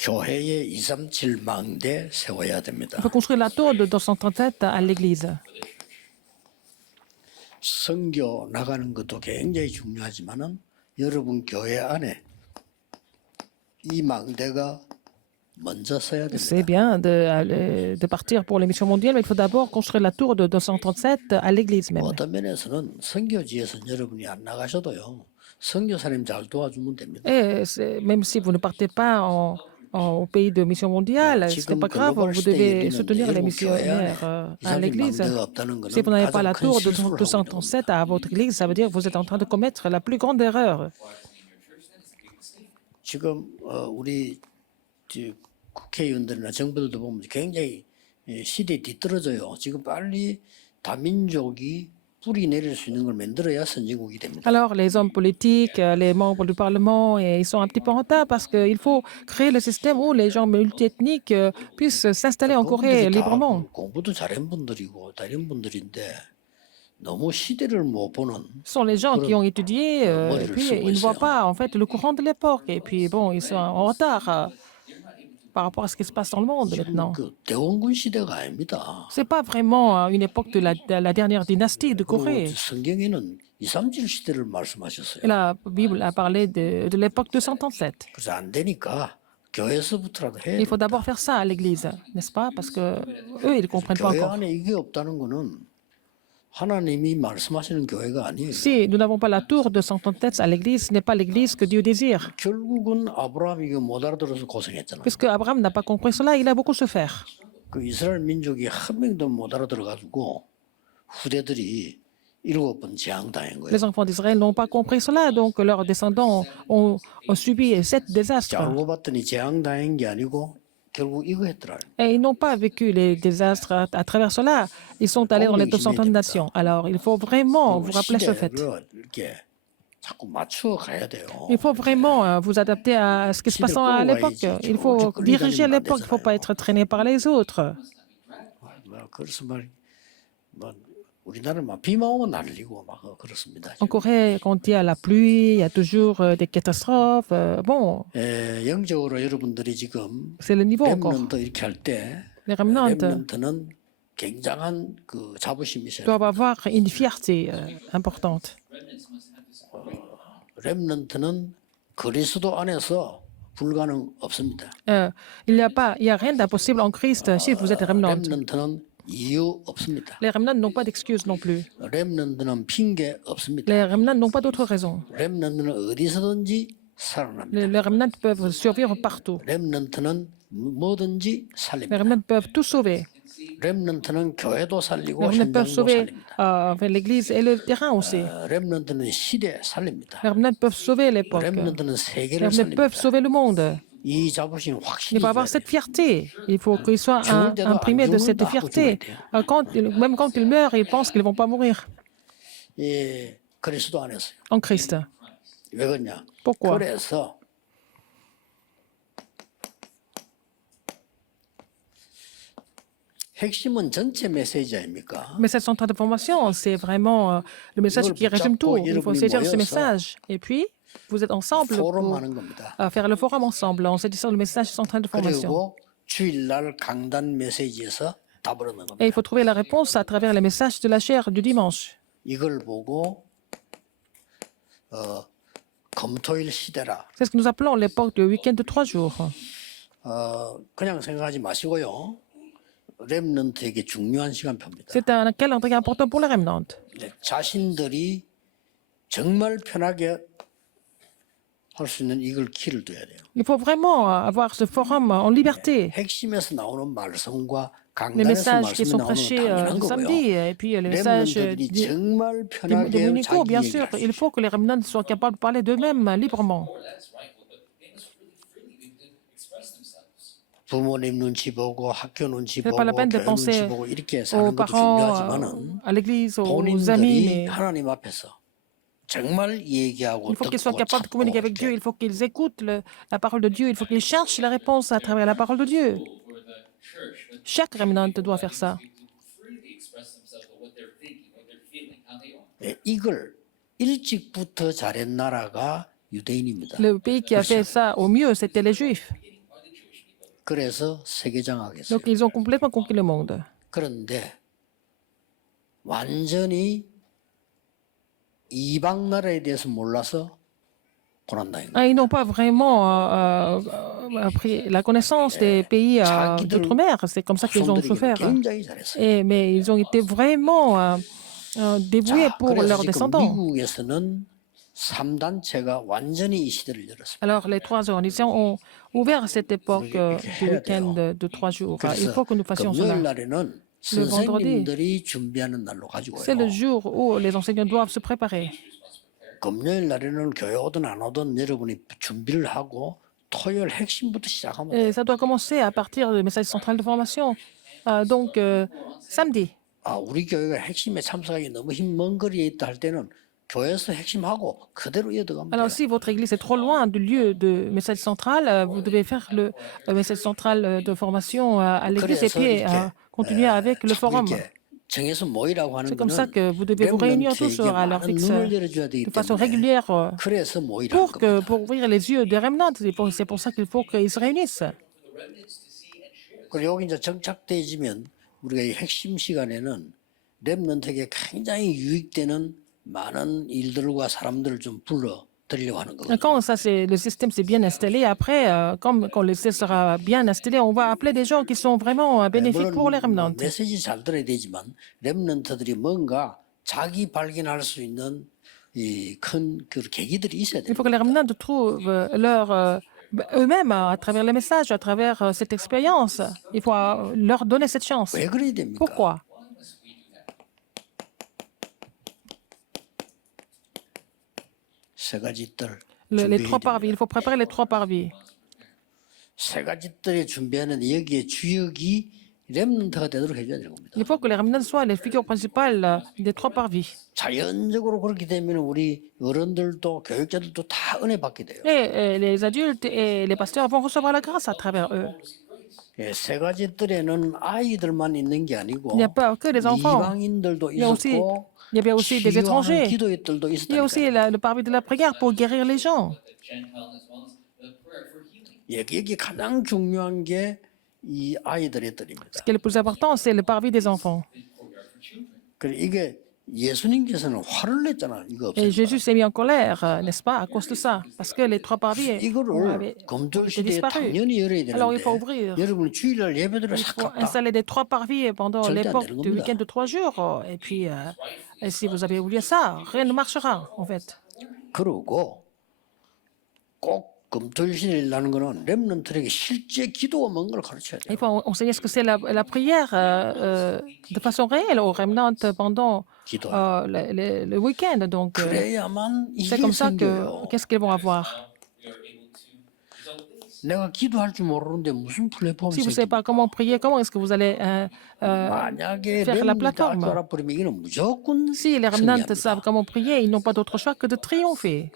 교회에 237망대 세워야 Il 됩니다. faut construire la tour de 237 à l'église. 선교 나가는 것도 굉장히 중요하지만은 여러분 교회 안에 이 망대가 먼저 서야 C'est 됩니다. bien de partir pour les missions mondiales, mais il faut d'abord construire la tour de 237 à l'église même. 어떤 면에서는 선교지에서는 여러분이 안 나가셔도요. 선교사님 잘 도와주면 됩니다. Et même si vous ne partez pas au pays de mission mondiale, ce n'est 지금 pas grave, 글로벌 vous 시대에 devez 열리는 soutenir les 대부분 교회 안에 missionnaires à 237 l'église. 망대가 없다는 Si vous 것은 n'avez pas 가장 la 큰 tour de 실수를 하고 있는 겁니다. 237 à votre église, ça veut dire que vous êtes en train de commettre la plus grande erreur. 지금 우리 국회의원들이나 정부들도 보면 굉장히 시대에 뒤떨어져요. 지금 빨리 다민족이 뿌리 내릴 수 있는 걸 만들어야 선진국이 됩니다. Alors, les hommes politiques, les membres du Parlement, ils sont un petit peu en retard parce qu'il faut créer le système où les gens multiethniques puissent s'installer en Corée 그분들이 다 librement. 공부도 잘한 분들이고 다 이런 분들인데 너무 시대를 못 보는 Ce sont les gens qui ont étudié, et puis ils ne voient pas en fait le courant de l'époque. Et puis bon, ils sont en retard par rapport à ce qui se passe dans le monde maintenant. 그 대원군 시대가 아닙니다. C'est pas vraiment une époque de la dernière dynastie de 그리고 Corée. 성경에는 237 시대를 말씀하셨어요. Et la Bible a parlé de l'époque de 137. 그래서 안 되니까 교회에서부터라도 해야 Il 돼요. faut d'abord faire ça à l'église, n'est-ce pas? Parce que eux, ils ne comprennent pas 교회 encore. 안에 이게 없다는 거는 하나님이 말씀하시는 교회가 아니에요. Si nous n'avons pas la tour de 137 à l'église, ce n'est pas l'église que Dieu désire. 결국은 아브라함이 이거 못 알아들어서 고생했잖아. Puisque Abraham n'a pas compris cela, il a beaucoup souffert. 그 이스라엘 민족이 한 명도 못 알아들어가지고 후대들이 7번 재앙당한 거예요. Les enfants d'Israël n'ont pas compris cela, donc leurs descendants ont subi 7 désastres. 알고 봤더니 재앙당한 게 아니고 결국 이거 했더라. Et ils n'ont pas vécu les désastres à travers cela. Ils sont allés dans les 230 nations. Alors, il faut vraiment vous rappeler ce fait. 시대를 이렇게 자꾸 맞춰 가야 돼요. Il faut vraiment vous adapter à ce qui se passe à l'époque. Il faut diriger l'époque, il ne faut pas être traîné par les autres. 그래서 뭐 우리나라 막 비만 오면 난리고 막 그렇습니다. En Corée, quand il y a la pluie, il y a toujours des catastrophes. Bon, 영적으로 여러분들이 지금 c'est le niveau encore. 렘넌트 이렇게 할 때 Les remnants 렘넌트는 굉장한 그 자부심이 있어요. doivent avoir une fierté importante. 렘넌트는 그리스도 안에서 불가능 없습니다. Il n'y a rien d'impossible en Christ si vous êtes remnant. 렘넌트는 이유 없습니다. Les remnants n'ont pas d'excuses non plus. 렘넌트는 핑계 없습니다. Les remnants n'ont pas d'autre raison. 렘넌트는 어디서든지 살아납니다. Les remnants peuvent survivre partout. 렘넌트는 뭐든지 Les 살립니다. remnants peuvent tout sauver. 렘넌트는 교회도 Les 살리고 remnants peuvent 현장도 sauver 살립니다. l'église et le terrain aussi. 렘넌트는 시대 살립니다. Les remnants peuvent sauver l'époque. Les 렘넌트는 세계를 remnants peuvent 살립니다. sauver le monde. 이 자부심 Il 확실히 faut avoir 있어야 cette 돼요. fierté. Il faut qu'il soit imprimé de cette fierté. Même quand ils meurent, ils pensent qu'ils ne vont pas mourir 예, 그리스도 안에서요. en Christ. 왜 그러냐? Pourquoi? 그래서 핵심은 전체 메시지 아닙니까? Mais cette centrale de formation, c'est vraiment le message qui résume tout. Il faut saisir ce message. Et puis, vous êtes ensemble pour 포럼하는 겁니다. faire le forum ensemble en saisissant le message central de formation. 그리고 주일날 강단 메시지에서 답을 얻는 Et 겁니다. il faut trouver la réponse à travers les messages de la chair du dimanche. 이걸 보고 금토일 시대라. C'est ce que nous appelons l'époque du week-end de 3 jours. 그냥 생각하지 마시고요. 렘넌트에게 중요한 시간표입니다. C'est un calendrier important pour les remnants. 네, 자신들이 정말 편하게 할 수 있는 이걸 키를 둬야 돼요. Il faut vraiment avoir ce forum en liberté. 핵심에서 나오는 말씀과 Les 강단에서 messages qui 말씀이 sont 나오는 prêchés 당연한 le 거고요. samedi, et puis les messages 렘넌트들이 정말 des 편하게 dominicaux, 자기 bien sûr. 얘기할 수 Il faut que les remnants soient capables de parler d'eux-mêmes librement. 부모님 눈치 보고 학교 눈치 Ce n'est 보고 pas la peine de 교회 눈치 penser 보고 이렇게 aux 사는 것도 parents, 중요하지만은 à l'église, aux amis, 본인들이 mais 하나님 앞에서 정말 얘기하고 il faut qu'ils soient 듣고 capables de communiquer avec Dieu, il faut qu'ils écoutent la parole de Dieu, il faut qu'ils cherchent la réponse à travers la parole de Dieu. Chaque remnant doit faire ça. 네, 이걸 일찍부터 잘한 나라가 유대인입니다. Le pays qui a fait ça au mieux, c'était les Juifs. 그래서 세계장악했어요. Donc, ils ont complètement conquis le monde. 그런데 완전히 이방 나라에 대해서 몰라서 고난당한 거예요. Ils n'ont pas vraiment pris la connaissance des pays 자기들 d'outre-mer. C'est comme ça qu'ils ont 후손들에게는 souffert. 굉장히 잘했어요. Mais ils ont été vraiment dévoués 자, pour 그래서 leurs 지금 descendants. 미국에서는 3단체가 완전히 이 시대를 열었습니다. Alors, les trois organisations ont ouvert cette époque du 해야 week-end 돼요. de 3 jours. Il 그래서 faut que nous fassions cela. 금요일 날에는 선생님들이 준비하는 날로 가지고요. C'est le jour où les enseignants doivent se préparer. 금요일 날에는 교회 오든 안 오든 여러분이 준비를 하고 토요일 핵심부터 시작하면 돼요. Et ça doit commencer à partir du message central de formation. Donc, samedi. 아, 우리 교회가 핵심에 참석하기 너무 먼 거리에 있다 할 때는 교회에서 핵심하고 그대로 이어가면 돼요. Alors, si votre église est trop loin du lieu de message central, vous devez faire le message central de formation à l'église et 그래서 puis 이렇게 continuer avec le forum. 이렇게 정해서 모이라고 하는 C'est comme ça 거는 que vous devez vous réunir tous 렘넌트에게 à l'heure 많은 fixe 눈을 열어줘야 되기 de façon 때문에 régulière 그래서 모이라는 겁니다. pour ouvrir les yeux des remnants. C'est pour ça qu'il faut qu'ils se réunissent. 그리고 여기 이제 정착되어지면 우리가 이 핵심 시간에는 렘넌트에게 굉장히 유익되는 많은 일들과 사람들을 좀 불러 드리려고 하는 거거든요. Quand ça, le système s'est bien installé, après, comme quand le système sera bien installé, on va appeler des gens qui sont vraiment bénéfiques pour les remnants. 메시지 잘 들어야 되지만 렘넌트들이 뭔가 자기 발견할 수 있는 이 큰 그 계기들이 있어야 Il 돼요. faut que les remnants trouvent eux-mêmes, à travers les messages, à travers cette expérience. Il faut leur donner cette chance. 왜 그래야 됩니까? Pourquoi? 세 가지 뜰 Les 준비해야 trois 됩니다. parvis. Il faut préparer les trois parvis. 세 가지 뜰에 준비하는 여기에 주역이 렘넌트가 되도록 해줘야 되는 겁니다. Il faut que les remnants soient les figures principales des trois parvis. 자연적으로 그렇게 되면 우리 어른들도 교육자들도 다 은혜 받게 돼요. Et les adultes et les pasteurs vont recevoir la grâce à travers eux. 예, 세 가지 뜰에는 아이들만 있는 게 아니고 Il n'y a pas que les enfants. 이방인들도 Il y a aussi, 있었고 il y avait aussi des 치유하는 étrangers. 기도의 뜰도 Il y a aussi 있었다니까요. le parvis de la prière pour guérir les gens. 예, 여기 가장 중요한 게 이 아이들의 뜰입니다. Ce qui est le plus important, c'est le parvis des enfants. 그래 이게 예수님께서는 화를 냈잖아. 이거 Et 없애니까. Jésus s'est mis en colère, n'est-ce pas, à cause de ça. Parce que les trois parvis 이거를 avaient 검토 été 시대에 disparus. 당연히 열어야 Alors, il faut 되는데 ouvrir. 여러분이 주일날 예배들을 Il 싹 faut 갚아. installer des trois parvis pendant 절대 안 l'époque 되는 du 겁니다. week-end de 3 jours. Et puis, et si vous avez oublié ça, rien ne marchera, en fait. 그러고 꼭 검토일 시대라는 거는 렘넌트에게 실제 기도가 뭔 걸 가르쳐야 돼요. Il faut enseigner ce que c'est la prière de façon réelle aux remnants pendant 기도. le week-end. Donc, 그래야만 c'est 이게 comme ça que, 생겨요. qu'est-ce qu'ils vont avoir? 내가 기도할 줄 모르는데 무슨 플랫폼이 Si vous ne savez 생겨? pas comment prier, comment est-ce que vous allez 만약에 faire la 렘넌트 plateforme? 알아버리면 이거는 무조건 Si les remnants 승리합니다. savent comment prier, ils n'ont pas d'autre choix que de triompher.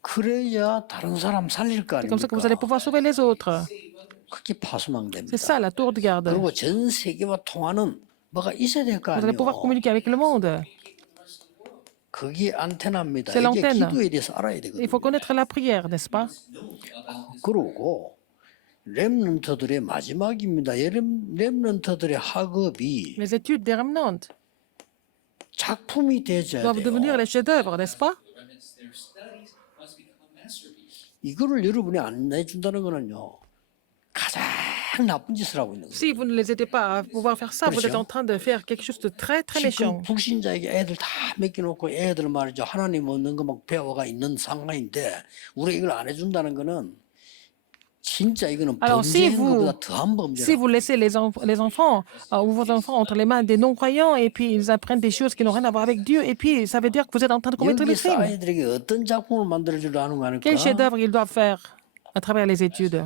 그래야 다른 사람 살릴 거 C'est comme ça que vous allez 아닙니까? pouvoir sauver les autres. 그게 파수망됩니다. C'est ça la tour de garde. 그리고 전 세계와 통하는 뭐가 있어야 될 거 Vous allez pouvoir 아니에요. communiquer avec le monde. 그게 안테나입니다. C'est 이게 l'antenne. 기도에 대해서 알아야 Il 되거든요. faut connaître la prière, n'est-ce pas? 그러고 렘넌트들의 마지막입니다. 렘넌트들의 학업이 Les études des remnants 작품이 되어야 doivent devenir 돼요. les chefs-d'œuvre, n'est-ce pas? 이거를 여러분이 안 내준다는 거는요. 가장 나쁜 짓을 하고 있는 거예요. Si vous ne les aidez pas à pouvoir faire ça, vous êtes en train de faire quelque chose de très, très 지금 méchant. 불신자에게 애들 다 맡겨놓고 애들 말이죠. 하나님 없는 거 막 배워가 있는 상황인데 우리 이걸 안 해준다는 거는 진짜 이거는 Alors, si 범죄인 vous, 것보다 더한 si 범죄라. vous laissez les enfants ou vos enfants entre les mains des non-croyants et puis ils apprennent des choses qui n'ont rien à voir avec Dieu et puis ça veut dire que vous êtes en train de commettre des 여기서 crimes. 아이들에게 어떤 작품을 만들어주려 하는 거 아닐까? Quel chef-d'œuvre ils doivent faire à travers les études?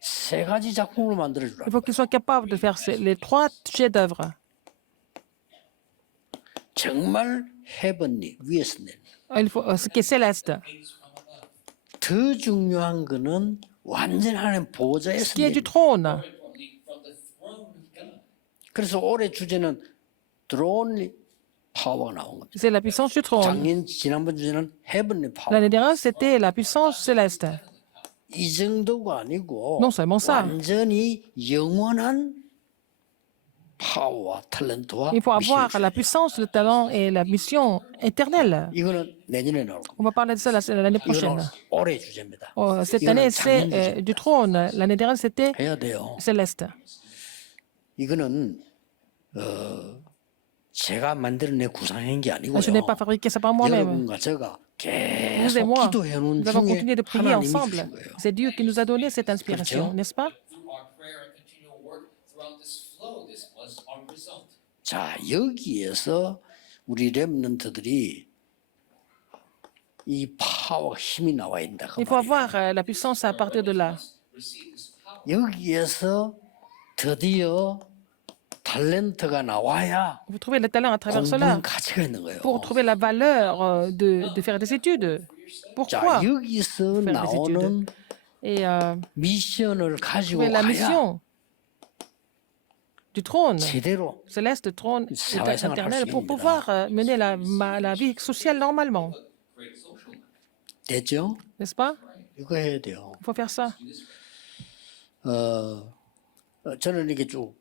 세 가지 작품을 만들어주라. Il faut qu'ils soient capables de faire les trois chefs-d'œuvre. 정말 헤븐리 위에서 낸. Il faut, ce qui est céleste. 더 중요한 거는 완전 하나님 보좌에서 Ce qui est du 낸. trône. 그래서 올해 주제는 드론 파워가 나온 겁니다. C'est la puissance du trône. 지난번 주제는 헤븐리 파워. L'année dernière, c'était la puissance céleste. 이 정도가 아니고 Non seulement ça, 완전히 영원한 파워와 탤런트와 il faut 미션이 avoir la puissance, le talent et la mission éternelle. 이거는 내년에 나올 겁니다. On va parler de ça l'année 이거는 prochaine. 올해 주제입니다. Cette 이거는 année, c'est 작년 주제입니다. du trône. L'année dernière, c'était 해야 돼요. céleste. 이거는 제가 만들어낸 구상한 게 아니고요. Je n'ai pas fabriqué ça par moi-même. 여러분과 제가 Vous et 계속 moi, 기도해 놓은 nous avons 중에 continué de prier 하나님이 ensemble. 주신 거예요. C'est Dieu qui nous a donné cette inspiration, 그렇죠? n'est-ce pas? Through our prayer and continual work throughout this flow, this was our result. 자, 여기에서 우리 렘넌트들이 이 파워 힘이 나와야 된다. 그 Il faut 말이에요. avoir la puissance à partir de là. Receive this power. 여기에서 드디어 탤런트가 나와야 Vous trouvez le talent à travers cela 공부는 가치가 있는 거예요. pour trouver la valeur de faire des études. Pourquoi? 자, 여기서 faire des 나오는 Et 미션을 가지고 trouver la 가야 mission du trône, 제대로 céleste trône 사회생활 할 éternel, 수 pour 있습니다. pouvoir mener la vie sociale normalement. Great social life. 됐죠? N'est-ce pas? 이거 해야 돼요. Il faut faire ça. 저는 이렇게 쭉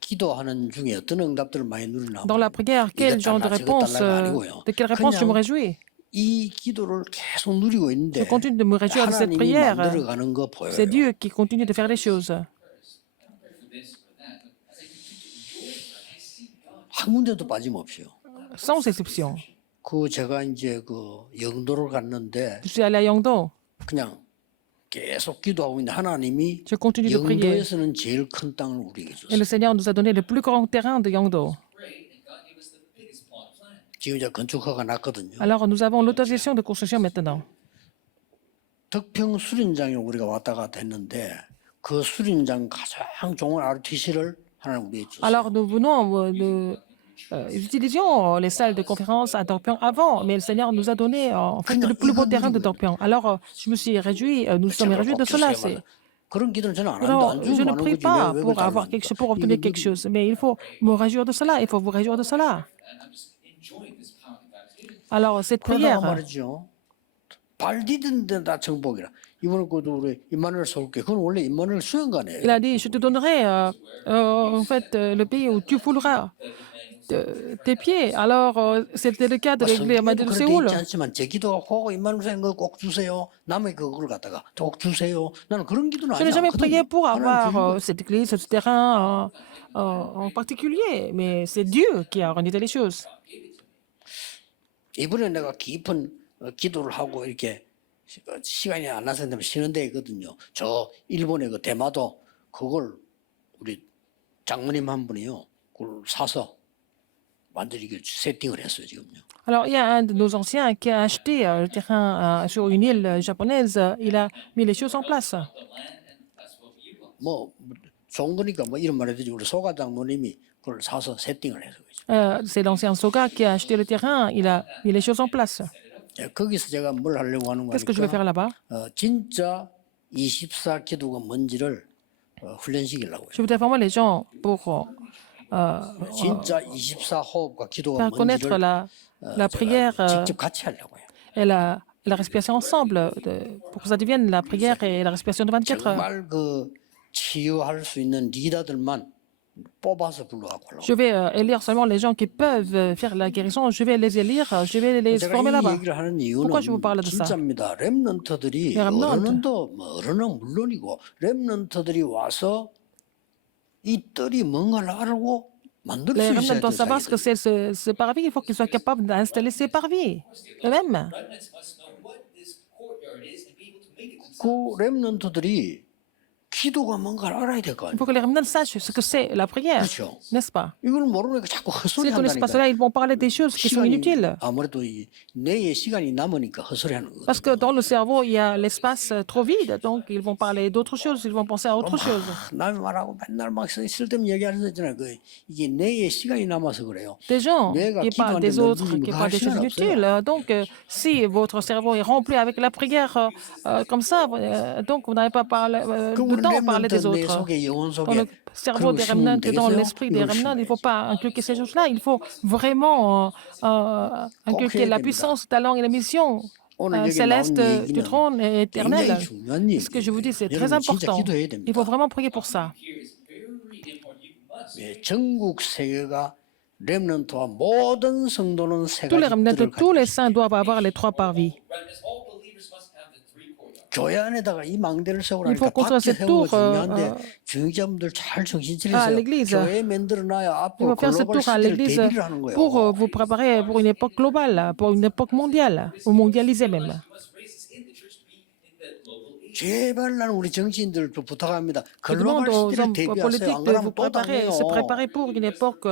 기도하는 중에 어떤 응답들을 많이 누리나 Dans la prière, quel genre de réponse, de quelle réponse je me réjouis? 이 기도를 계속 누리고 있는데 Je continue de me réjouir de cette 하나님이 prière. 만들어가는 거 보여요. C'est Dieu qui continue de faire les choses. For this, for that. But as I continue to enjoy it, I see God. 한 군데도 빠짐없이요. Sans exception. 그 제가 이제 그 영도를 갔는데 Je suis allé à Yangdo. 그냥 계속 기도하고 있는데 하나님이 Je continue de prier. 영도에서는 제일 큰 땅을 우리에게 Et 줬어요. le Seigneur nous a donné le plus grand terrain de Yangdo. Pray, and God gave us the biggest plot of land. 지금 이제 건축허가 났거든요. Alors nous avons l'autorisation de construction maintenant. 덕평 수련장에 우리가 왔다 갔다 했는데 그 수련장 가장 좋은 RTC를 하나님 우리에게 줬어요. Alors nous venons utilisions les salles de conférence à Dorpion avant, mais le Seigneur nous a donné en fait le plus beau terrain de Dorpion. Alors je me suis réjoui, nous sommes réjouis de cela. 그런 기도는 저는 안 Non, 한다. 안 je 주면 ne 하는 prie 거지. pas 왜 pour 그걸 avoir 잘합니까? quelque chose, pour obtenir quelque chose, mais il faut me réjouir de cela. Il faut vous réjouir de cela. And I'm just enjoying this power that God has given. Alors cette 그러다가 prière, 말이죠. 발 디딘 데다 정복이라. 이번에 그도 우리 임마누엘 쏠게. 그건 원래 임마누엘 수영관이에요. il a dit, je te donnerai en fait le pays où tu fouleras tes pieds. Alors c'était le cas de l'église 성경에도 de 그렇게 Séoul. 있지 않지만 제 기도가 그거 임마누엘 수영 거꼭 주세요. 남의 그걸 갖다가 꼭 주세요. 나는 그런 기도는 Je 하지 n'ai jamais prié 않거든요. pour 하나님 주신 avoir 거예요. cette église, ce terrain en particulier, mais c'est Dieu qui a organisé les choses. 이번에 내가 깊은 기도를 하고 이렇게 시간이 안 나서 쉬는 데 있거든요. 저 일본의 그 대마도 그걸 우리 장모님 한 분이요. 그걸 사서 완전히 이렇게 세팅을 했어요 지금요. Alors, il y a un de nos anciens qui a acheté le terrain sur une île japonaise. Il a mis les choses en place. 뭐 좋은 거니까 뭐 이런 말 해도 우리 소가 장모님이 그걸 사서 세팅을 해서 그죠. C'est l'ancien Soga qui a acheté le terrain. Il a mis les choses en place. 거기서 제가 뭘 하려고 하는 Qu'est-ce que je vais faire 거니까 là-bas? 진짜 24 기도가 뭔지를 훈련시키려고요. Je voudrais former les gens pour 진짜 24 호흡과 기도가 faire connaître 뭔지를 la prière 직접 같이 하려고요. et la respiration ensemble, pour que ça devienne la prière et la respiration de 24 heures. 정말 그 치유할 수 있는 리더들만 뽑아서 불러갖고 하려고. Je vais élire seulement les gens qui peuvent faire la guérison. Je vais les élire, je vais les 제가 former 이 là-bas. 얘기를 하는 이유는 Pourquoi je vous parle de ça? 진짜입니다. 렘넌트들이 네, 렘넌트. 어른은 물론이고 렘넌트들이 와서 이 뜰이 뭔가를 하라고 만들 Les 수 있어야 remnants 돼요. doivent savoir ce que c'est ce parvis. Il faut qu'ils soient capables d'installer ces parvis eux-mêmes. Remnants must know what this courtyard is and be able to make it themselves. 그 렘넌트들이 기도가 뭔가를 알아야 될 거 Il 아니에요. faut que les remnants sachent ce que c'est la prière, 그렇죠. n'est-ce pas? 이걸 모르니까 자꾸 헛소리 S'ils ne connaissent pas 한다니까. cela, ils vont parler des choses qui sont inutiles. 아무래도 이 뇌에 시간이 남으니까 헛소리 하는 거예요. Parce que dans le cerveau, il y a l'espace trop vide. Donc, ils vont parler d'autres choses. Ils vont penser à autre chose. 남이 말하고 맨날 막 쓸데없는 얘기하는 거 있잖아요. 이게 뇌에 시간이 남아서 그래요. Des gens 내가 qui parlent des 기도하는데 autres, 너희들이 qui 뭐 parlent des 할 choses 시간 없어요. inutiles. Donc, si votre cerveau est rempli avec la prière comme ça, donc vous n'avez pas 그 de 우리 temps à parler des 렘넌트 뇌 autres. 속에 영혼 Dans 속에 le cerveau 그런 거 des 심으면 remnants et dans 되겠어요? l'esprit des 이걸 remnants, il ne faut 심어야지. pas inculquer ces choses-là. Il faut vraiment inculquer 해야 la 됩니다. puissance, le talent et la mission 오늘 여기 나온 céleste du 얘기는 trône et éternel. 굉장히 중요한 Ce que je vous dis, c'est 얘기예요. très 여러분 진짜 important. 기도해야 Il 됩니다. faut vraiment prier pour ça. Here is very important. You must. 예, 전국 세계가 렘넌트와 모든 성도는 세 Tous les 가지 remnants, 뜰을 tous 가지고 les 있습니다. saints doivent avoir les 3 parvis. Right, because all believers must have the three courtyards. 교회 안에다가 이 망대를 Il 세우라니까 faut construire 밖에 cette 세우는 거 tour, 중요한데 중직자분들 잘 정신 à 차리세요. l'église. 교회 만들어놔야 Il 앞으로 faut faire cette 글로벌 tour à 시대를 l'église 대비를 하는 거예요. pour vous préparer pour une époque globale, pour une époque mondiale, ou mondialisée même. You must raise this in the church to be in the global age. 제발 나는 우리 정치인들도 부탁합니다. Je demande 글로벌 aux 시대를 hommes 대비하세요. politiques 안 de 그러면 vous 또 당해요. se préparer pour une époque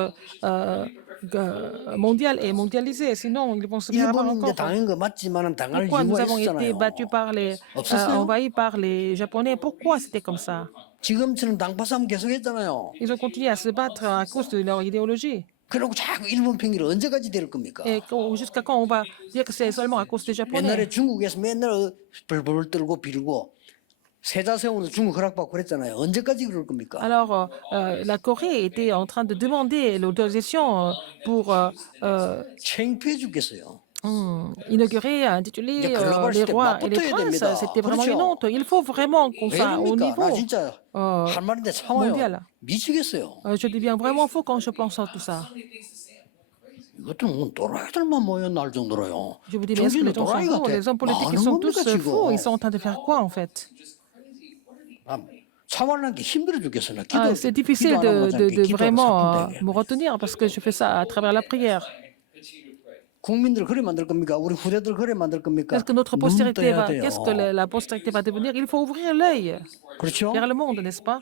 mondiale et mondialisée. Sinon, ils vont se faire avoir 일본이 이제 encore. 당한 거 맞지만 당할 Pourquoi nous 이유가 avons été 있었잖아요. battus par les, 없었어요? envahis par les Japonais? Pourquoi c'était comme ça? 지금처럼 당파싸움 계속했잖아요. Ils ont continué à se battre à cause de leur idéologie. 그리고 자꾸 일본 팽기를 언제까지 될 겁니까? Et jusqu'à quand on va dire que c'est seulement à cause des 옛날에 Japonais? 중국에서 맨날 벌벌 떨고 빌고 세자 세우는 중국 허락받고 그랬잖아요. 언제까지 그럴 겁니까? Alors, la Corée était en train de demander l'autorisation pour 창피해 죽겠어요. inaugurer, intituler 이제 글로벌 les 시대 rois et les 맞붙어야 princes. 됩니다. C'était vraiment une 그렇죠? honte. Il faut vraiment qu'on 왜 soit au 그럽니까? niveau 나 진짜 할 말인데 참아요. mondial. 미치겠어요. Je deviens vraiment fou quand je pense à tout ça. 이것들 뭐 또라이들만 모여 날 정도로요. Je vous dis, mais est-ce que les gens sont 또라이 fous? 같아. Les hommes politiques, ils 뭐 sont 하는 tous 겁니까 fous. Ils 지금? sont en train de faire quoi, en fait? 참아라는 게 힘들어 죽겠어. 나 C'est difficile 기도 안 하면 de 기도하고 vraiment 사푼다, 이게. me retenir parce que je fais ça à travers la prière. 국민들 그래 만들 겁니까? 우리 후대들 그래 만들 겁니까? Qu'est-ce que notre 눈 postérité 떠야 va, 돼요. qu'est-ce que la postérité va devenir? Il faut ouvrir l'œil 그렇죠? vers le monde, n'est-ce pas?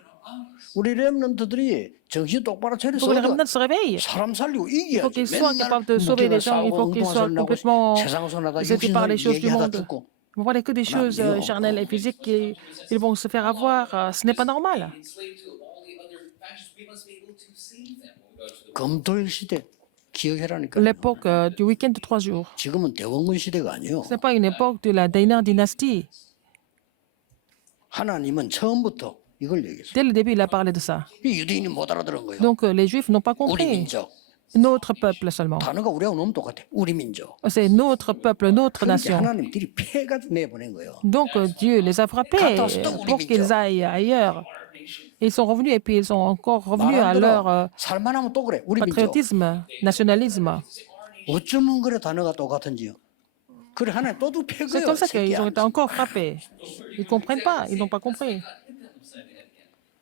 우리 렘넌트들이 정신 똑바로 Il 차려서 faut que les remnants se réveillent. 사람 살리고 Il faut 이겨야지. qu'ils soient 맨날 capables de sauver les gens. Il 싸우고 faut qu'ils 운동화 soient 설나고 complètement 세상선하다 obsédés par les choses du 얘기하다 monde. 죽고. Vous voyez que des choses charnelles et physiques qui ils vont se faire avoir. Ce n'est pas normal. Enslaved to all the other factions, we must be able to save them when we go to the 검토일 시대 기억해라니까. L'époque du week-end de 3 jours. 지금은 대원군 시대가 아니요. Ce n'est pas une époque de la Daïnar dynastie. 하나님은 처음부터 이걸 얘기했어요. Dès le début, il a parlé de ça. 이 유대인이 못 알아들은 거예요. Donc les Juifs n'ont pas 우리 compris. 민족. Notre peuple seulement. 단어가 우리하고 너무 똑같아. 우리 민족. C'est notre peuple, notre 그렇게 nation. 하나님들이 패가지고 내보낸 거예요. Donc Dieu les a frappés pour qu'ils aillent ailleurs. Ils sont revenus et puis ils sont encore revenus à leur 살만하면 또 그래. 우리 민족. patriotisme, nationalisme. 어쩌면 그래 단어가 똑같은지요. 그래 하나님 또도 C'est 패거예요. comme ça qu'ils ont été encore frappés. Ils ne comprennent pas, ils n'ont pas compris.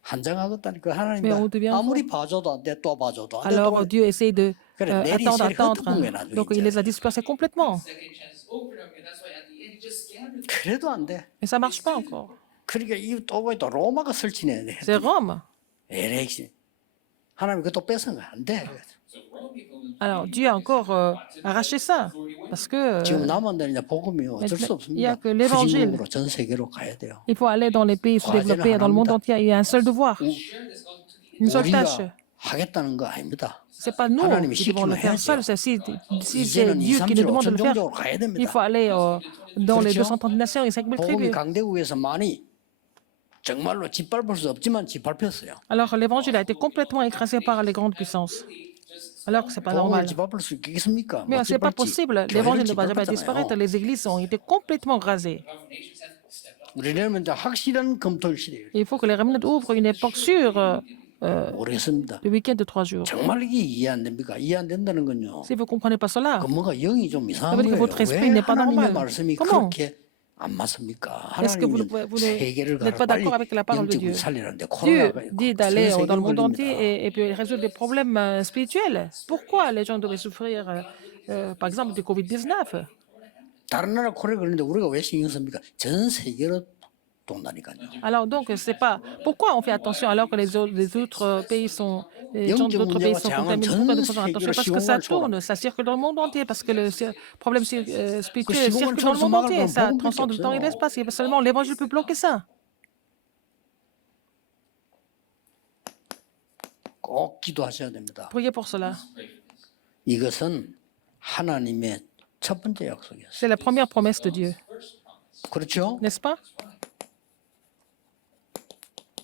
한장하겠다니까 하나님 Mais on devient 아무리 봐줘도 안 돼, 또 봐줘도 안 돼. Alors Dieu essaye de 그래 내리 attendre, 세리 attendre. 흩어본 나중에 Donc il 이제. les a dispersés complètement. second chances over and over again. That's why at the end he just scattered them. 그래도 안 돼. Mais ça ne marche pas encore. 그러니까 이 또보이도 로마가 설치네. C'est Rome. 에렉시 하나님 그것도 뺏은 거 안 돼. So Rome gave them Alors Dieu a encore arraché ça. Parce que 지금 남한다는 이제 복음이요. 어쩔 수 il y a 없습니다. que l'évangile. 후진국으로 전 세계로 가야 돼요. Il faut aller dans les pays sous-développés, dans le monde entier. Il y a un seul devoir, une seule 우리가 tâche. 하겠다는 거 아닙니다. Ce n'est pas nous 하나님이 qui devons le 시키면 faire 해야죠. seul. Si c'est 이제는 2, Dieu qui nous 3, 7, demande de le faire, 5천종족으로 가야 il 됩니다. faut aller dans les 그렇죠? 230 nations et 5000 복음이 tribus. 강대국에서 많이 정말로 짓밟을 수 없지만 짓밟혔어요. Alors l'évangile a été complètement écrasé par les grandes puissances. Alors que ce n'est pas 복음을 normal. 짓밟을 수 있겠습니까? Mais 못 ce n'est pas 짓밟지. possible. 교회를 L'évangile ne va jamais 짓밟았잖아요. disparaître. Les églises ont été complètement rasées. 우리는 이제 확실한 검토일 시대예요. Il faut que les remnants ouvrent une époque sûre 모르겠습니다. le week-end de 3 jours. 정말 이게 이해 안 됩니까? 이해 안 된다는 건요. Si vous ne comprenez pas cela, 그 뭔가 영이 좀 Ça 이상한 veut dire que 거예요. votre esprit 왜 n'est pas 하나님의 normal. 말씀이 Comment? 그렇게 안 맞습니까? Est-ce que vous 하나님은 ne- 세계를 n'êtes pas 가라 빨리 d'accord avec la parole de 영적으로 Dieu? 살리는데 Dieu 코로나가 dit 전 d'aller dans le 세계로 monde entier 걸립니다. et puis résoudre des problèmes spirituels. Pourquoi les gens devaient souffrir, par exemple, du Covid-19? 다른 나라 코로나 걸리는데 우리가 왜 신경 씁니까? 전 세계로 돈다니까요. Alors donc, c'est pas pourquoi on fait attention alors que les autres pays sont les gens d'autres pays sont contaminés. Pourquoi nous faisons attention? Parce que ça tourne, ça circule dans le monde entier, parce que le problème spirituel circule dans le monde entier. Ça transcende le temps et l'espace. Et seulement l'évangile peut bloquer ça. 꼭 기도하셔야 됩니다. Priez pour cela. 이것은 하나님의 첫 번째 약속이었어요. C'est la première promesse de Dieu, 그렇죠? n'est-ce pas?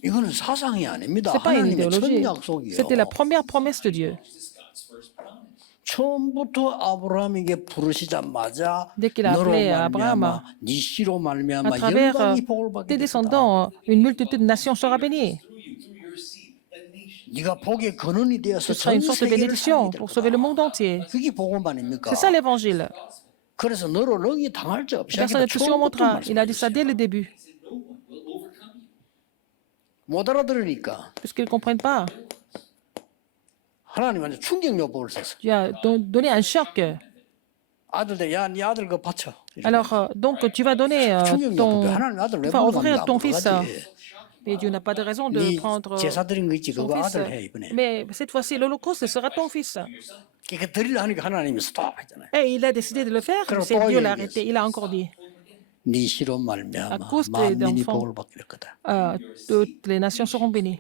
이거는 사상이 아닙니다. C'est pas une 하나님의 첫 idéologie. 약속이에요. C'était la première promesse de Dieu. 처음부터 아브라함에게 부르시자마자 Dès qu'il a 너로 appelé Abraham, 말미암아 네 씨로 à 말미암아 travers 영광이 복을 받게 tes 될 거다. descendants, une multitude de nations sera bénie. 네가 복의 근원이 되어서 Ce sera une 전 sorte de 세계를 bénédiction 살게 될 pour sauver le 거다. monde entier. 그게 복음 아닙니까? C'est ça l'évangile. 그래서 너로 능히 당할 자 없이 Personne ne te surmontera. Il a dit ça 말씀하셨어요. dès le début, 못 알아들으니까 puisqu'ils ne comprennent pas. 하나님한테 충격요법을 썼어. Tu as donné un choc. 아들들 야네 아들 그 바쳐. Alors, donc, tu vas donner 충격요법. 하나님 아들 왜 tu vas offrir 물어갑니까? ton fils. 물어가지. Et Dieu n'a pas de raison de 네 prendre 제사 드린 거 있지 son 그거 fils. 아들 해 이번에. Mais cette fois-ci, l'Holocauste sera ton fils. 그러니까 드리려 하니까 하나님이 스톱 했잖아요. Et il a décidé de le faire, 그럼 c'est 또 Dieu l'a 얘기했어. arrêté. Il a encore dit, 네 씨로 말미암아 À cause des 만민이 enfants. 복을 받게 될 거다. toutes les nations seront bénies.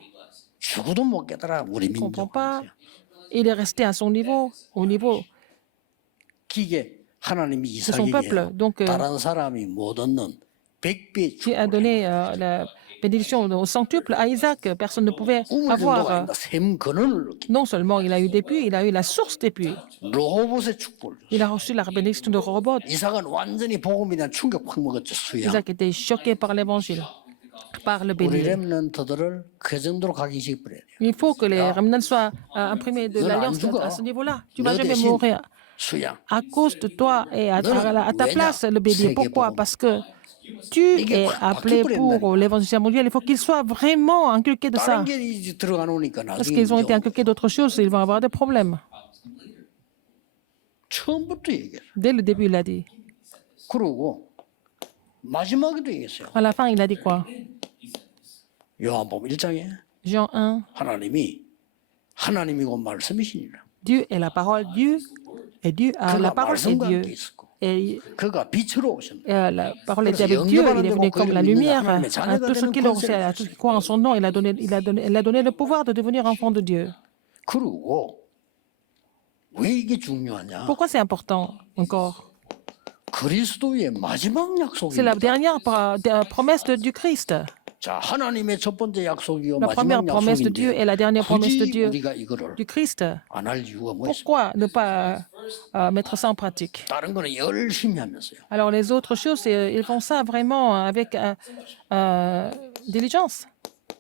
죽어도 못 깨달아 우리 Il ne comprend 민족. pas. Il est resté à son niveau, au niveau 기계 하나님이 de son 이삭에게 peuple. Donc, 다른 사람이 못 얻는 100배 Dieu a donné la bénédiction au centuple à Isaac. Personne ne pouvait 우물 avoir. 정도가 아니다. 샘 근원을 얻게. Non seulement il a eu des puits, il a eu la source des puits. 로봇의 축복을. Il a reçu la bénédiction de Rehoboth. 이삭은 완전히 복음에 대한 충격 확 먹었죠. 수양. Isaac était choqué par l'évangile, par le 우리 béni. 렘넌트들을 그 정도로 각인시켜 버려야 돼요. Il faut que les remnants soient imprimés de Non, l'alliance non, à ce niveau-là. Tu ne vas non, jamais décide. mourir. 수양. À cause de toi et à ta Non, place, le béni. c'est Pourquoi? que Parce que tu es appelé pour l'évangile mondial. Il faut qu'ils soient vraiment inculqués de ça. 다른 게 이제 들어가 놓으니까 Parce 나중에 qu'ils ont été 이제 inculqués d'autres choses, ils vont avoir des problèmes. 처음부터 얘기해. Dès le début, il a dit. 그러고 마지막에도 얘기했어요. À la fin, il a dit quoi? 요한복음 1장에 Jean 1. 하나님이고 말씀이시니라. Dieu est la parole. Dieu est Dieu. La 그가 parole est 말씀과 Dieu. 함께 있었고 Et 그가 빛으로 오셨네. la parole était avec Dieu. Il est venu comme la lumière à tous ceux qui le reçoivent, à tous ceux qui croient en son nom. Il a donné le pouvoir de devenir enfant de Dieu. 그리고 왜 이게 중요하냐? Pourquoi c'est important encore? 그리스도의 마지막 C'est la 약속입니다. dernière promesse du Christ. 자, 하나님의 첫 번째 약속이요 La première 마지막 promesse de Dieu 약속인데 et la dernière promesse de 굳이 Dieu, 우리가 이거를 du Christ. 안 할 이유가 뭐 있습니까? Pourquoi ne pas mettre ça en pratique? 다른 거는 열심히 하면서요. Alors les autres choses, ils font ça vraiment avec diligence.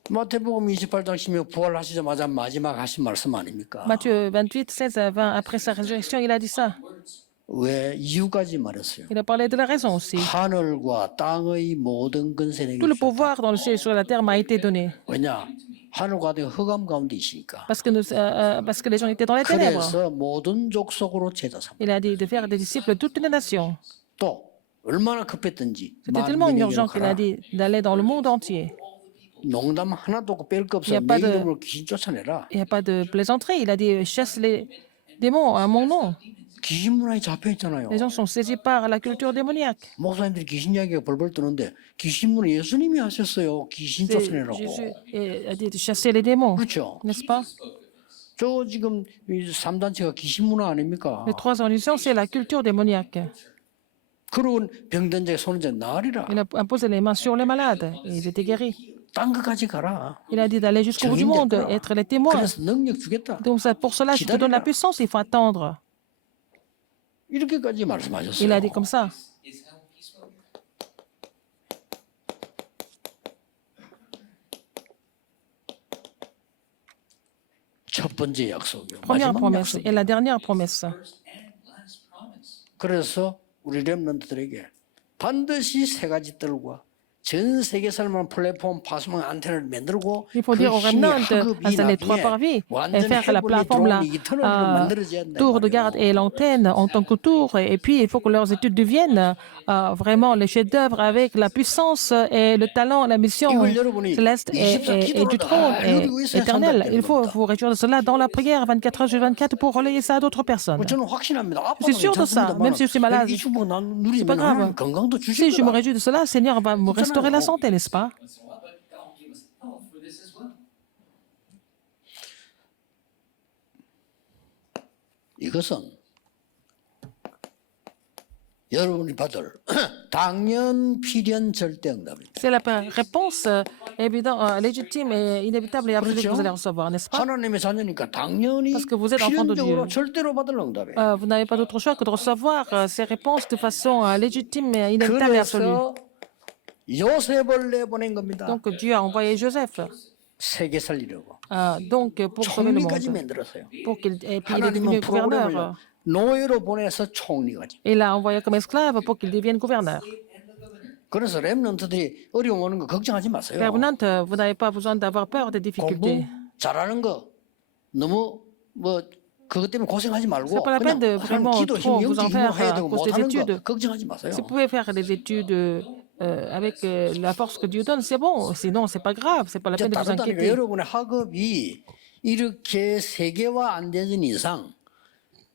마태복음 28장 16 부활하시자마자 마지막 하신 말씀 아닙니까? Matthieu 28, 16 à 20, après sa résurrection, il a dit ça. 왜 이유까지 말했어요? Il a parlé de la raison aussi. 하늘과 땅의 모든 권세는 Tout le pouvoir dans le ciel et sur la terre m'a été donné. 왜냐? 하늘과 땅의 흑암 가운데 있으니까. Parce que les gens étaient dans les ténèbres. 그래서 모든 족속으로 제자 삼. Il a dit de faire des disciples de toutes les nations. 또 얼마나 급했든지 C'était tellement 만민에게로 urgent qu'il a 가라. dit d'aller dans le monde entier. 농담 하나도 없고 뺄 거 Il y 없어. a 내 pas de- 이름으로 귀신 쫓아내라. Il n'y a pas de plaisanterie. Il a dit chasse les démons à mon nom. 귀신 문화에 잡혀 있잖아요. Les gens sont saisis par la culture démoniaque. 목사님들이 귀신 이야기가 벌벌 뜨는데 귀신 문화 예수님이 하셨어요. 귀신 C'est 쫓아내라고. Jésus a dit de chasser les démons, 그렇죠. n'est-ce pas? 저 지금 이 3단체가 귀신 문화 아닙니까? Les trois organisations, c'est la culture démoniaque. 그런 병든 자의 손을 이제 나으리라. Il a imposé les mains sur les malades et ils étaient guéris. 딴 것까지 가라. Il a dit d'aller jusqu'au bout du monde, être les témoins. 그래서 능력 주겠다. Donc pour cela, je te donne la puissance, il faut attendre. 이렇게까지 Il 말씀하셨어요. a dit comme ça. is how he spoke. 첫 번째 약속이요. Première 마지막 promesse 약속. et la dernière promesse. First and last promise. 그래서 우리 렘넌트들에게 반드시 세 가지 뜰과 전 세계 살만한 플랫폼 파수망 안테나를 만들고 Il faut dire aux remnants d'installer trois parvis et faire la plateforme, la tour de garde et l'antenne en tant que tour. Et puis, il faut que leurs études deviennent vraiment les chefs-d'œuvre avec la puissance et le talent, la mission céleste et du trône éternel. Il faut vous réjouir de cela dans la prière 24 heures sur 24 pour relayer ça à d'autres personnes. 저는 확신합니다. Je suis sûr de ça, même si je suis malade. 이 축복 난 C'est 누리면 pas grave. 하나님 건강도 Si 주실 je me 거다. réjouis de cela, le Seigneur va me restaurer la santé, n'est-ce pas? So, but God will give us health for this as well. 이것은 여러분이 받을 당연 필연 절대 응답입니다. C'est la réponse légitime et inévitable et absolue que vous allez recevoir, n'est-ce pas? 하나님의 자녀니까 당연히 Parce que vous êtes enfant de 필연적으로 Dieu. 절대로 받을 응답이에요. Vous n'avez pas d'autre choix que de recevoir ces réponses de façon légitime, et inévitable et absolue. 그래서 요셉을 내보낸 겁니다. Donc Dieu a envoyé Joseph 세계 살리려고. pour sauver le 총리까지 monde. 만들었어요. Et puis il est devenu 하나님은 프로그램을 gouverneur. 노예로 보내서 총리까지. Et il l'a envoyé comme esclave pour qu'il devienne gouverneur. 그래서 렘넌트들이 어려움 오는 거 걱정하지 마세요. Frère Venant, vous n'avez pas besoin d'avoir peur des 공부 difficultés. 잘하는 거 너무 뭐 그것 때문에 고생하지 말고 C'est pas la peine de 그냥 vraiment 하는 기도 trop 힘, vous en 영적 힘으로 faire 해야 à 되고 cause des 못하는 거 études. 걱정하지 마세요. Si vous pouvez faire des études avec la force que Dieu donne, c'est bon. Sinon, c'est pas grave. C'est pas la 이제 peine de vous 다르다니까 inquiéter. 여러분의 학업이 이렇게 세계화 안 되는 이상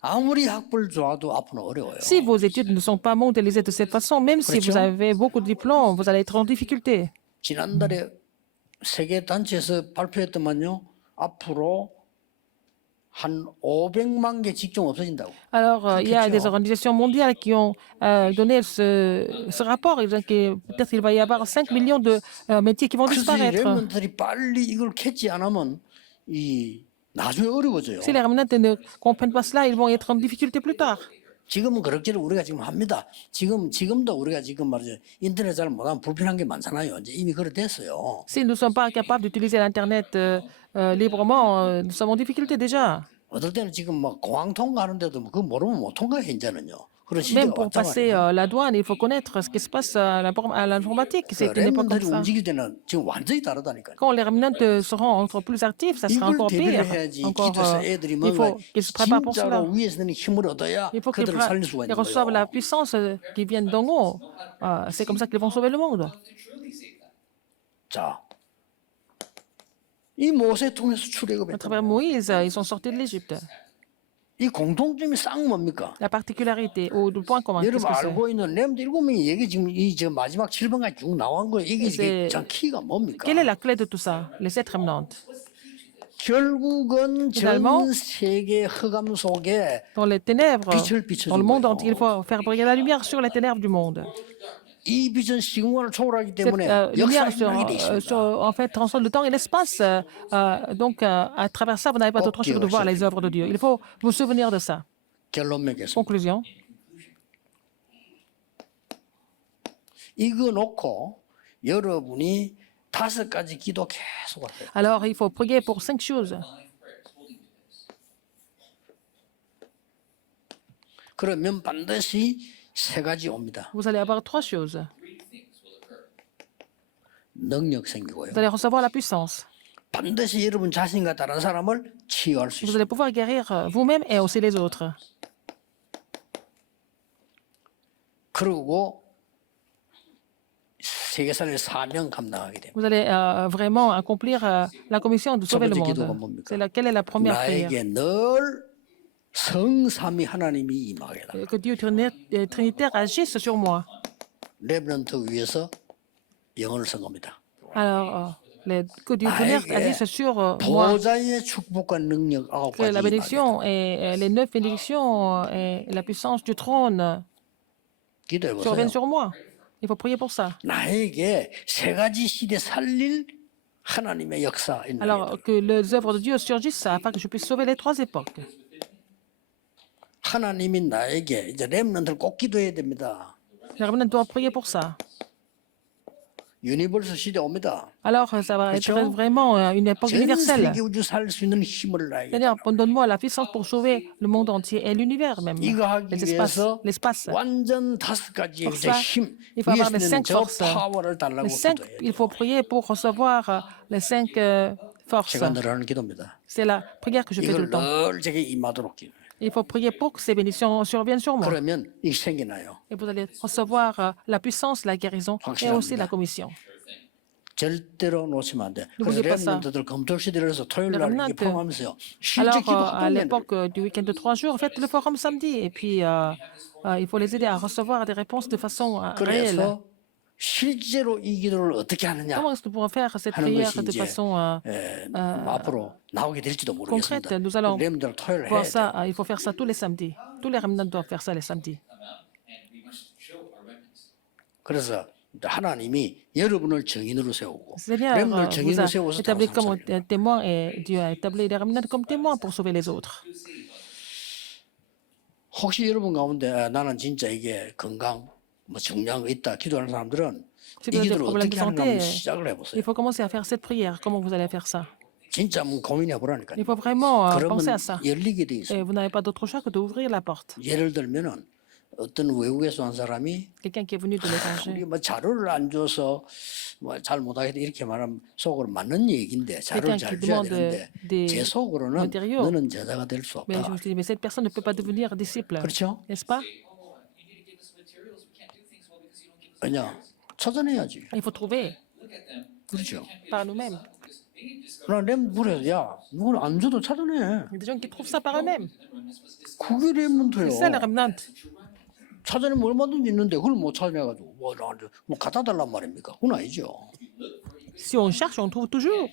아무리 학벌 좋아도 앞으로 어려워요. Si vos études ne sont pas mondialisées de cette façon, même si vous avez beaucoup de diplômes, vous allez être en difficulté. 지난달에 세계 단체에서 발표했더만요. 앞으로 한 500만 개 직종 없어진다고. Alors, il y a des organisations mondiales qui ont donné ce rapport. Peut-être qu'il va y avoir 5 millions de métiers qui vont 그래서 이 disparaître. 렘넌트들이 빨리 이걸 캐치 안 하면 이 나중에 어려워져요. Si les remnants ne comprennent pas cela, ils vont être en difficulté plus tard. 지금은 그럭저럭 우리가 지금 합니다. 지금도 우리가 지금 말이죠. 인터넷 잘 못하면 불편한 게 많잖아요. 이제 이미 그래 됐어요. Si nous ne sommes pas capables d'utiliser l'Internet librement, nous sommes en difficulté déjà. 어떨 때는 지금 막 공항 통과하는데도 뭐 그거 모르면 못 통과해 이제는요. 그런 시대가 Même pour passer 왔잖아요. la douane, il faut connaître ce qui se passe à l'informatique. C'est une époque comme 렘넌트들이 ça. 움직일 때는 지금 완전히 다르다니까요. Quand les remnants seront encore plus actifs, ça sera 이걸 encore 대비를 pire. 해야지 Encore, 기도해서 애들이 il 뭔가 faut qu'ils se préparent pour cela. 진짜로 위에서 는 힘을 얻어야 Il faut qu'ils 그들을 살릴 수가 있는 reçoivent la 거예요. puissance qui vient d'en haut. C'est comme ça qu'ils vont sauver le monde. 자, 이 모세 통해서 À 출애굽했다. travers Moïse, ils sont sortis de l'Égypte. 이 공통점이 싹 뭡니까? La particularité, ou le point commun, qu'est-ce 여러분 que c'est? 알고 있는 렘드 7명이 얘기 지금 저 마지막 7번까지 쭉 나온 거예요. 이게 네. 참 키가 뭡니까? Quelle est la clé de tout ça? Les 7 remnants. 결국은 Finalement, 전 세계 흑암 속에 Dans les ténèbres, 빛을 비춰준 dans le monde 거예요. entier, il faut faire briller la lumière sur les ténèbres du monde. 이 빛은 시공간을 초월하기 Cette 때문에 lumière 역사인하게 돼 있습니다. en fait, transcende le temps et l'espace. Donc, à travers ça, vous n'avez pas d'autre chose que de voir les œuvres de Dieu. Il faut vous souvenir de ça. 결론 맺겠습니다. Conclusion. 이거 놓고 여러분이 5가지 기도 계속 하세요. Alors, il faut prier pour 5 choses. 그러면 반드시 3가지 옵니다. Vous allez avoir 3 choses. 능력 생기고요. Vous allez recevoir la puissance. 반드시 여러분 자신과 다른 사람을 치유할 수 Vous 있어요. allez pouvoir guérir vous-même et aussi les autres. 그리고 세계사를 사명 감당하게 됩니다. Vous allez vraiment accomplir la commission de sauver le monde. Quelle est la première prière? 나에게 늘 성삼위 하나님이 임하게 다 Que Dieu Trinitaire agisse sur moi. 렘넌트 위에서 영혼을 쓴 겁니다. Alors, que Dieu Trinitaire agisse sur moi. 보좌의 축복과 능력 Que la 9가지 bénédiction et les 9 bénédictions et la puissance du trône 기도해 보세요. surviennent sur moi. Il faut prier pour ça. 나에게 3가지 시대 살릴 하나님의 역사 있는 Alors, que les œuvres de Dieu surgissent afin que je puisse sauver les 3 époques. 하나님이 나에게 이제 렘넌트를 꼭 기도해야 됩니다. Les remnants doivent prier pour ça. 유니버스 시대 옵니다. Alors, ça va être 그렇죠? vraiment une époque 전 universelle. 세계 우주 살 수 있는 힘을 나에게. C'est-à-dire, donne-moi la puissance pour sauver le monde entier et l'univers même. 이거 하기 위해서 L'espace. 완전 5가지의 Pour ça, 힘, il faut avoir les 위에서 있는 5 저 forces. 파워를 달라고 기도해요. Il faut prier pour recevoir les 5 forces. 제가 늘 하는 기도입니다. C'est la prière que je fais tout le 이걸 temps. 늘 제게 임하도록 기도해요. Il faut prier pour que ces bénédictions surviennent sur moi. 그러면 이게 생기나요. Et vous allez recevoir la puissance, la guérison et aussi la commission. 절대로 놓치면 안 돼. N'oubliez 그래서 pas ça. 렘넌트들 검토 시대에서 토요일 날 이렇게 렘넌트. 포함하면서요. 실제 Alors, 기도 à 합동례를 l'époque du week-end de 3 jours, faites le forum samedi. Et puis, il faut les aider à recevoir des réponses de façon réelle. 그래서 실제로 이 기도를 어떻게 하느냐 Comment est-ce que nous pourrons faire cette 하는 prière 것이 de 이제 façon 앞으로 나오게 될지도 모르겠습니다. concrète? Nous allons 렘들 토요일 해야 voir 돼. ça. Il faut faire ça tous les samedis. Tous les remnants doivent faire ça les samedis. And we must 그래서 하나님이 여러분을 증인으로 세우고 Seigneur 렘넌을 vous 증인으로 a 세워서 établi comme 당선했어요. témoin et Dieu a établi les remnants comme témoins pour sauver les autres. 혹시 여러분 가운데 나는 진짜 이게 건강 뭐 중요한 거 있다 기도하는 사람들은 Si 이 vous avez des 기도를 problèmes de 어떻게 하는가 한번 santé, 시작을 il 해보세요. faut commencer à faire cette prière. Comment vous allez faire ça? 진짜 한번 고민해 보라니까요. Il faut vraiment 그러면 penser à ça. 열리게 돼 Et 있어요. vous n'avez pas d'autre choix que d'ouvrir la porte. 예를 들면은 어떤 외국에서 온 사람이 Quelqu'un qui est venu de l'étranger. 우리 뭐 자료를 안 줘서 뭐 잘 못하겠다 이렇게 말하면 속으로 맞는 얘기인데 자료를 Quelqu'un 잘 qui 줘야 demande 되는데 des 제 속으로는 matériaux. 너는 제자가 될 수 Mais je 없다. me dis, mais cette personne ne peut pas devenir disciple. 그렇죠? N'est-ce pas? Oh, you need to give us materials. We can't do things well because you don't give us 왜냐 찾아내야지. Il faut trouver look at them. 그렇죠. par nous-mêmes. Because they need to discover 그러나 렘 물에 야 누구는 안 줘도 찾아내. Il y a des gens qui trouvent ça par eux-mêmes. 그게 렘넌트예요. C'est ça le remnant. 찾아내면 얼마든지 있는데 그걸 못 찾아내가지고 뭐 나한테 뭐 갖다 달란 말입니까? 그건 아니죠. Si on cherche, on trouve toujours.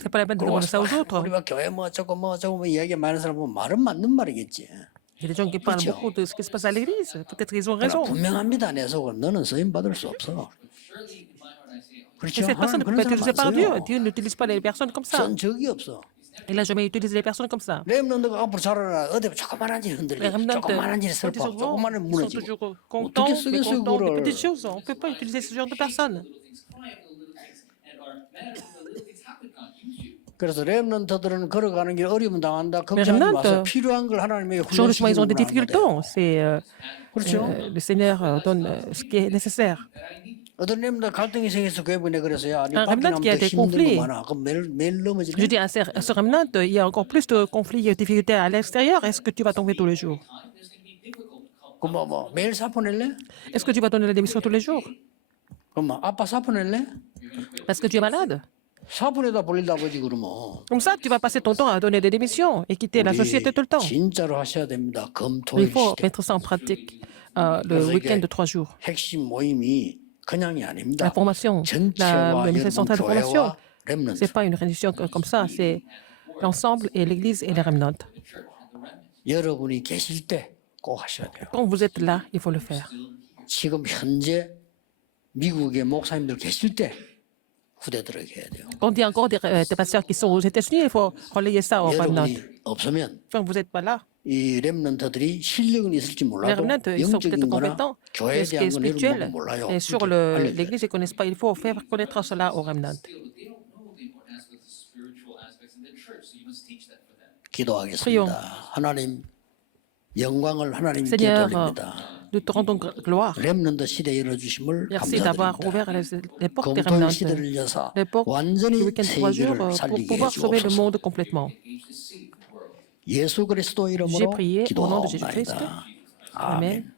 C'est pas la peine de demander ça aux autres. 우리가 교회 뭐 어쩌고 뭐 어쩌고 뭐 이야기 많은 사람 보면 말은 맞는 말이겠지. Il y a des gens qui parlent 그렇죠. beaucoup de ce qui se passe à l'église. Peut-être ils ont 그러나 raison. 분명합니다. 내 속은 너는 쓰임 받을 수 없어. surely in my heart I say, oh, Et 그렇죠? cette personne 하나님 ne peut 그런 pas être utilisée 사람 par Dieu. 안 Dieu 써요. n'utilise pas les personnes comme ça. 선 적이 없어. Il n'a jamais utilisé les personnes comme ça. 렘넌트가 앞으로 자라나 어디 조그만한 일 Les 흔들리고 remnants, 조그만한 일 quand ils 슬퍼 sont grands, 조그만한 일 ils sont 무너지고 toujours 어떻게 contents, 쓰겠어요 mécontents des 그거를. petites choses. On ne peut pas utiliser ce genre de personnes. little things, cry over the little things, and are mad over the little things. How could God use you? 그래서 렘넌트들은 걸어가는 길 어려움 당한다. 걱정하지 remnants, 마세요. 필요한 걸 하나님에게 Sur le chemin, ils ont des 훈련시키는 difficultés. C'est 그렇죠? le Seigneur donne ce qui est nécessaire. 어떤 렘넌트 갈등이 생겨서 교회분에 그래서 야, 네 Un 밖에 remnant qui a 나면 더 des 힘든 거 conflits. 많아. 그럼 매일 Je 넘어질래? dis à ce remnant, il y a encore plus de conflits et de difficultés à l'extérieur. Est-ce que tu vas tomber tous les jours? There's going to be difficult come 그럼 뭐 매일 사포 낼래? Est-ce que tu vas donner la démission tous les jours? 그럼 뭐 아빠 사포 낼래? Parce que tu es malade. 사포 내다 볼일다 보지 그러면. Comme ça, tu vas passer ton temps à donner des démissions et quitter la société tout le temps. 진짜로 하셔야 됩니다. Il 검토일 faut 시대. mettre ça en pratique. Le week-end de 3 jours. 핵심 모임이 그냥이 아닙니다. La formation, 전체와 le ministère 여러분 central de formation, 교회와 렘넌트. c'est pas une réunion comme ça, c'est l'ensemble et l'Église et les remnants. 여러분이 계실 때 꼭 하셔야 돼요. Quand vous êtes là, il faut le faire. 지금 현재 미국의 목사님들 계실 때 후대들에게 해야 돼요. Quand il y a encore des pasteurs qui sont aux États-Unis, il faut relayer ça aux remnants. 여러분이 없으면 Quand vous n'êtes pas là, 이 렘넌트들이 실력은 있을지 les 몰라도 remnants, ils sont peut-être 영적인 거나 compétents, 교회에 mais ce qui est 대한 건 spirituel, 여러분 몰라요. et sur 그렇게 알려줘야 l'Église, ils ne connaissent pas. Il faut faire connaître cela aux remnants. They don't know the important aspects, the spiritual aspects in the church, so you must teach that for them. 기도하겠습니다. 하나님 영광을 하나님께 Seigneur, 돌립니다. nous te rendons gloire. 렘넌트 시대 열어주심을 Merci d'avoir 감사드립니다. ouvert les portes des 검토일 remnants. 시대를 여사 Les portes du 완전히 week-end 3 jours 세계를 pour 살리게 pouvoir sauver le 해주옵소서. monde complètement. 예수 그리스도 J'ai 이름으로 prié au nom de Jésus-Christ. 기도하옵나이다. Amen. 아멘.